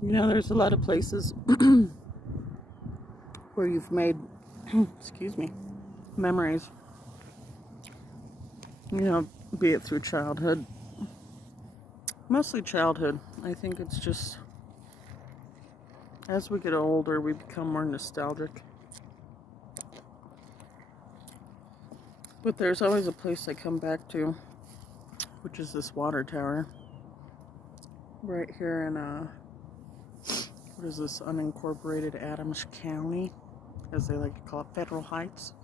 You know, there's a lot of places where you've made, excuse me, memories, you know, be it through childhood. Mostly childhood. I think it's just, as we get older, we become more nostalgic. But there's always a place I come back to, which is this water tower. Right here in, what is this, unincorporated Adams County, as they like to call it, Federal Heights.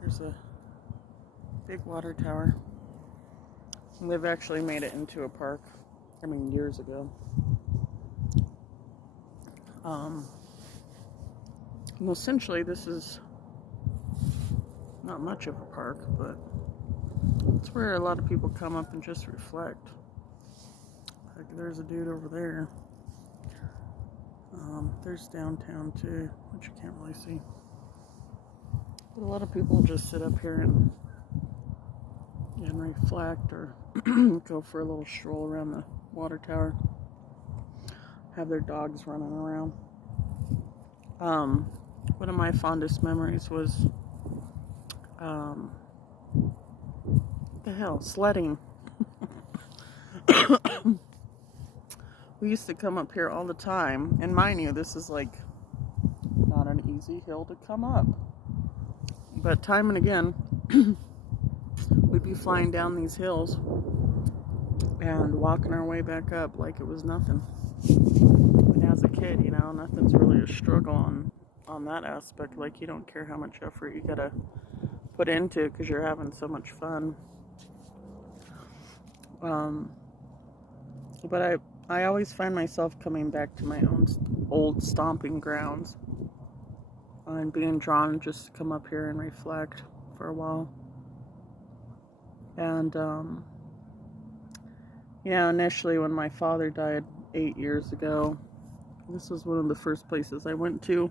There's a big water tower. And they've actually made it into a park. I mean, years ago. And essentially, this is not much of a park, but it's where a lot of people come up and just reflect. Like, there's a dude over there. There's downtown too, which you can't really see. But a lot of people just sit up here and reflect, or go for a little stroll around the water tower. Have their dogs running around. One of my fondest memories was, sledding. We used to come up here all the time, and mind you, this is like not an easy hill to come up. But time and again, we'd be flying down these hills and walking our way back up like it was nothing. And as a kid, you know, nothing's really a struggle on that aspect. Like, you don't care how much effort you gotta put into it because you're having so much fun. But I always find myself coming back to my own old stomping grounds and being drawn just to come up here and reflect for a while. And, initially when my father died 8 years ago, this was one of the first places I went to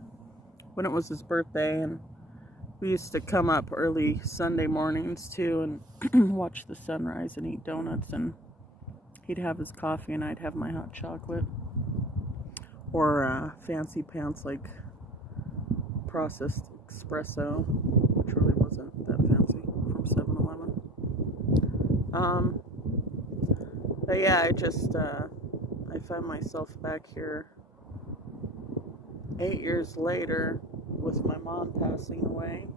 when it was his birthday, and we used to come up early Sunday mornings too and watch the sunrise and eat donuts, and he'd have his coffee and I'd have my hot chocolate, or fancy pants like processed espresso, which really wasn't that fancy, from 7-Eleven. But yeah, I found myself back here 8 years later with my mom passing away,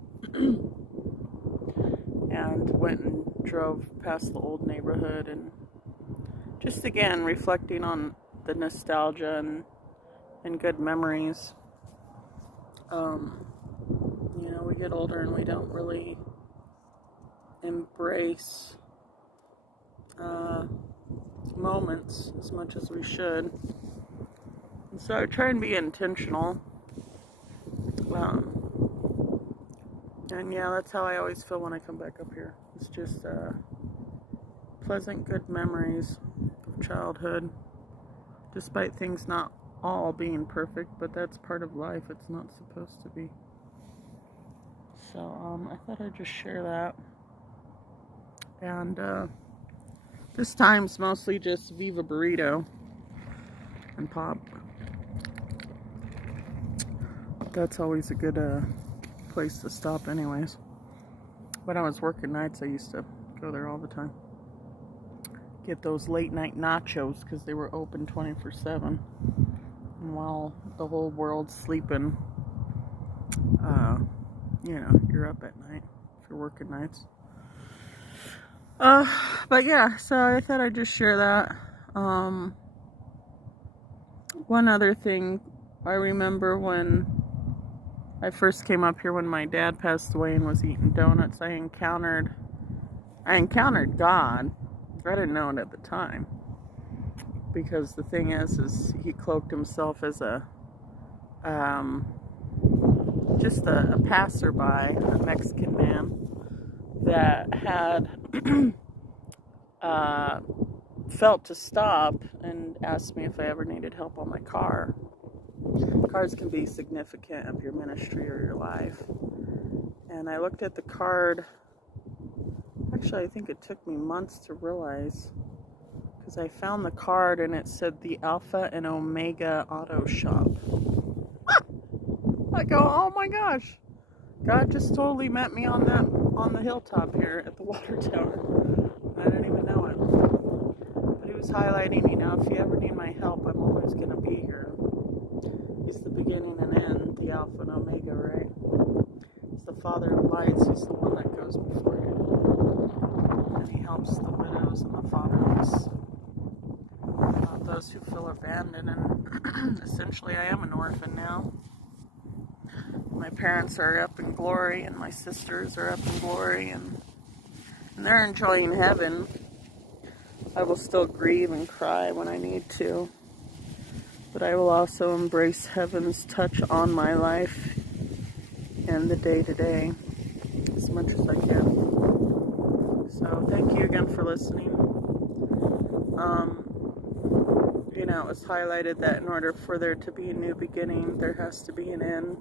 and went and drove past the old neighborhood, and just again reflecting on the nostalgia and good memories. We get older and we don't really embrace moments as much as we should. And so I try and be intentional. And yeah, that's how I always feel when I come back up here. It's just pleasant, good memories of childhood, despite things not all being perfect, but that's part of life. It's not supposed to be. So I thought I'd just share that. And this time's mostly just Viva Burrito and pop. That's always a good place to stop anyways. When I was working nights, I used to go there all the time. Get those late night nachos because they were open 24/7. And while the whole world's sleeping, you're up at night if you're working nights. But yeah, so I thought I'd just share that. One other thing, I remember when I first came up here when my dad passed away and was eating donuts, I encountered God. I didn't know it at the time, because the thing is he cloaked himself as just a passerby, a Mexican man that had felt to stop and asked me if I ever needed help on my car. Cards can be significant of your ministry or your life. And I looked at the card. Actually, I think it took me months to realize, because I found the card and it said the Alpha and Omega Auto Shop. I go, oh my gosh, God just totally met me on the hilltop here at the water tower. I didn't even know it. But he was highlighting, you know, if you ever need my help, I'm always going to be here. He's the beginning and end, the Alpha and Omega, right? He's the Father of lights. He's the one that goes before you. And he helps the widows and the fatherless, those who feel abandoned. And essentially, I am an orphan now. My parents are up in glory, and my sisters are up in glory, and they're enjoying heaven. I will still grieve and cry when I need to, but I will also embrace heaven's touch on my life and the day-to-day as much as I can. So thank you again for listening. You know, it was highlighted that in order for there to be a new beginning, there has to be an end.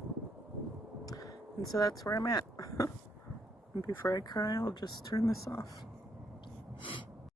And so that's where I'm at. And before I cry, I'll just turn this off.